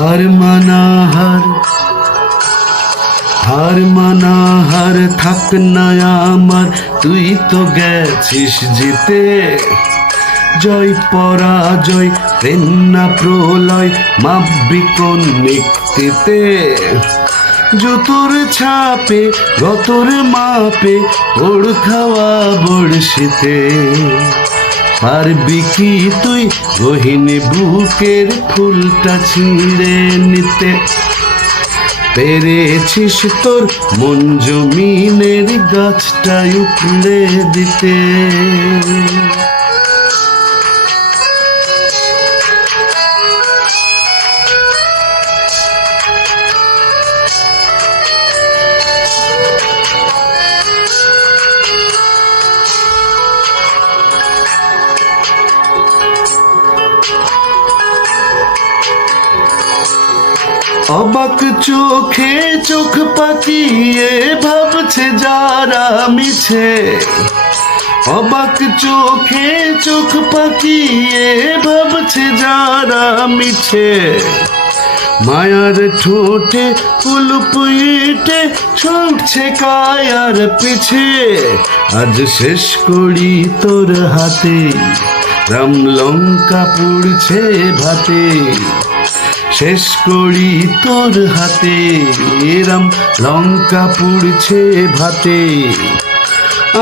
হার মানা হার, হার মানা হার থাক না আমার, তুই তো গেছিস জিতে। জয় পরাজয় প্রেম না প্রলয়, মাপবি কোন নিক্তিতে। জুতোর ছাপে গতর মাপে, ওড় খাওয়া বড়শিতে। পারবি কি তুই গহীনে বুকের ফুলটা ছিঁড়ে নিতে? পেরেছিস তোর মন জমিনের গাছটা উপড়ে দিতে। অবাক চোখে চোখ পাকিয়ে ভাবছে যারা মিছে। অবাক চোখে চোখ পাকিয়ে ভাবছে যারা মিছে। মায়ার ঠোঁটে কুলুপ ইটে ছুটছে কায়ার পিছে। আজ শেষ করি তোর হাতে, রাম লঙ্কা পুড়ছে ভাতে। শেষ করি তোর হাতে, রাম লঙ্কা পুড়ছে ভাতে।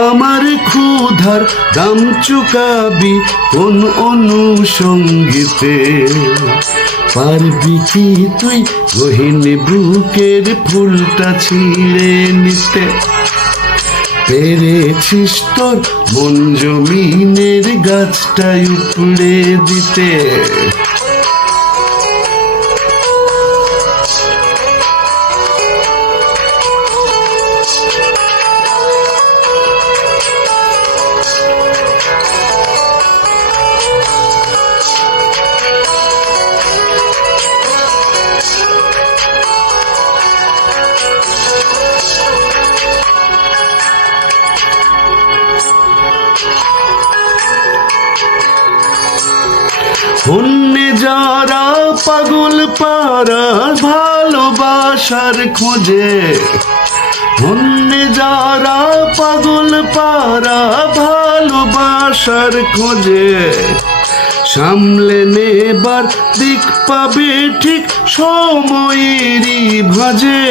আমার ক্ষুধার দাম চুকাবি কোন অনুসঙ্গীতে? পারবি কি তুই গহীনে বুকের ফুলটা ছিঁড়ে নিতে? পেরেছিস তোর মন জমিনের গাছটা উপড়ে দিতে। অন্যে যারা পাগল পারা ভালোবাসার খোঁজে। অন্যে যারা পাগল পারা ভালোবাসার খোঁজে। সামলে নেবার দিক পাবে ঠিক সময়েরই ভাঁজে।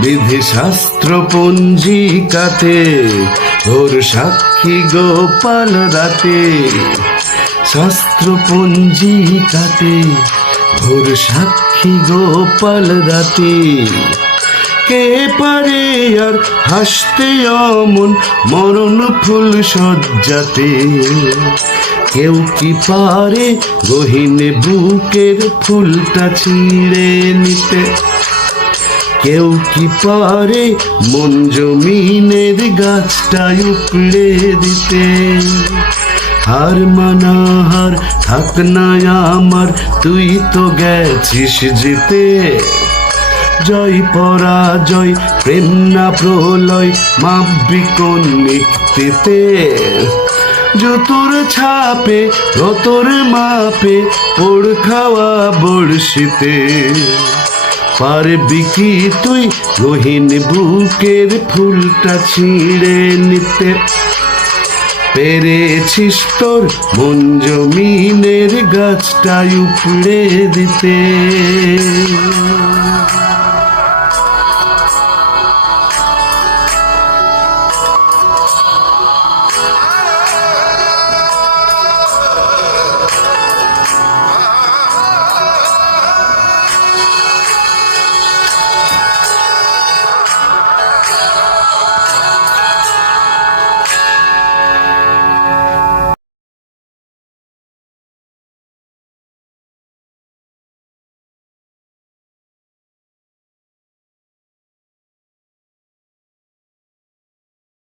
বিধি শাস্ত্র পঞ্জিকাতে ওর সাক্ষী গোপাল রাতে। শাস্ত্র পঞ্জিকাতে ওর সাক্ষী গোপাল রাতে। কে পারে আর হাসতে অমন মরণ ফুল সজ্জাতে? কেউ কি পারে গহীনে বুকের ফুলটা ছিঁড়ে নিতে? কেউ কি পারে মন জমিনের গাছটা উপড়ে দিতে? হার মানা হার থাক না আমার, তুই তো গেছিস জিতে। জয় পরাজয় প্রেম না প্রলয়, মাপবি কোন নিক্তিতে? জুতোর ছাপে গতর মাপে, ওড় খাওয়া বড়শিতে। পারবি কি তুই গহীন বুকের ফুলটা ছিঁড়ে নিতে? পেরেছিস তোর মন জমিনের গাছটা উপড়ে দিতে।